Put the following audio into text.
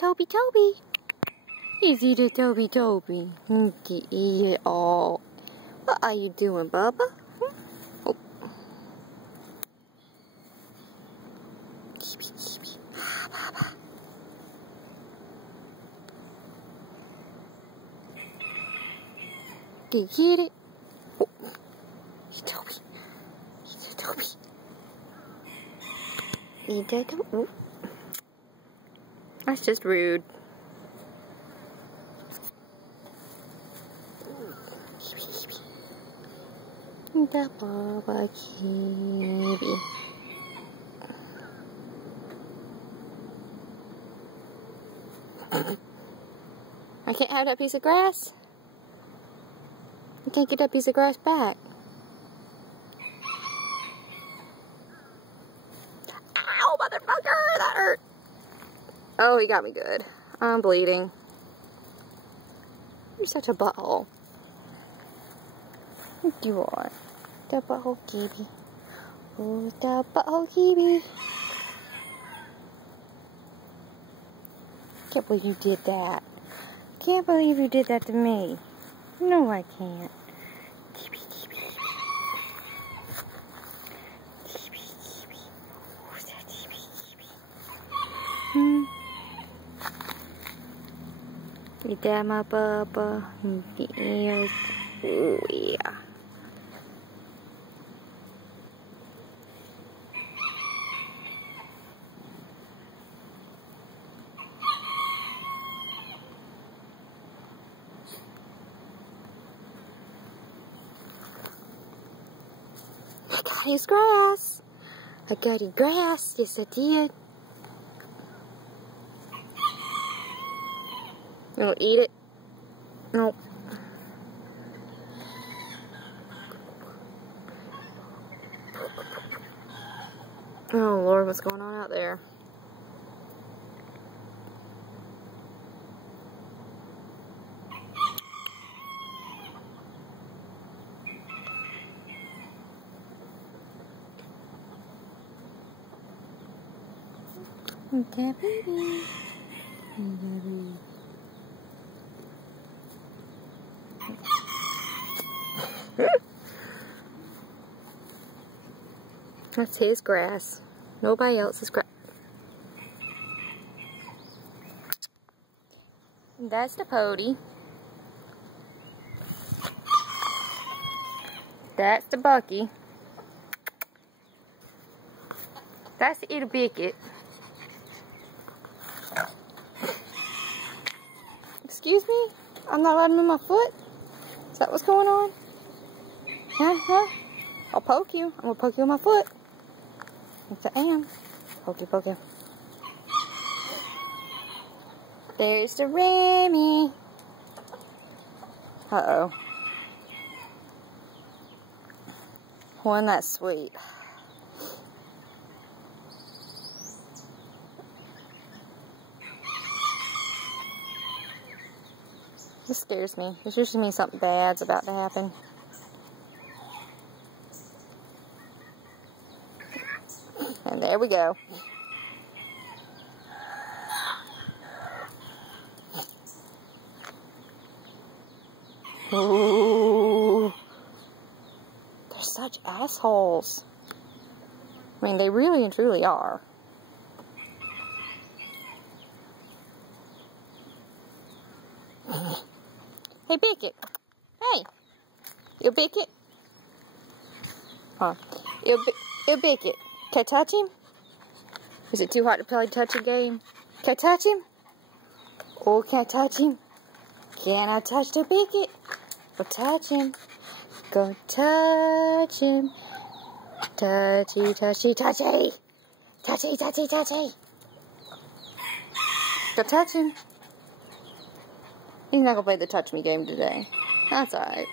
Toby, Toby. Is it a Toby, Toby? Oh. What are you doing, Bubba? Oh. Bubba. Did you get it? Oh. It's Toby. It's a Toby. Eat that Toby. Oh. That's just rude. The Bubba Kiwi. I can't have that piece of grass. I can't get that piece of grass back. Ow, motherfucker! That hurt. Oh, he got me good. I'm bleeding. You're such a butthole. You are. The butthole Kiwi. Oh, the butthole Kiwi. Can't believe you did that. Can't believe you did that to me. No, I can't. Kiwi, Kiwi. Kiwi, Kiwi. Who's that Kiwi, Kiwi? You dad my Bubba. Yes. Oh, yeah. I got his grass. I got his grass. Yes, I did. You gonna eat it? Nope. Oh Lord, what's going on out there? Okay, baby. That's his grass. Nobody else's grass. That's the Pody. That's the Bucky. That's the Ittle Bicket. Excuse me? I'm not allowed to move my foot? Is that what's going on? Huh? I'll poke you. I'm gonna poke you with my foot. Yes, I am. Poke you. There's the Remy. Uh-oh. Wasn't that sweet? This scares me. This usually means something bad's about to happen. And there we go. Ooh. They're such assholes. I mean, they really and truly are. Hey, Bicket. Hey. You Bicket? You Bicket. Can I touch him? Is it too hot to play touch a game? Can I touch him? Oh, can I touch him? Can I touch the Bicket? Go touch him. Go touch him. Touchy, touchy, touchy. Touchy, touchy, touchy. Go touch him. He's not gonna play the touch me game today. That's alright.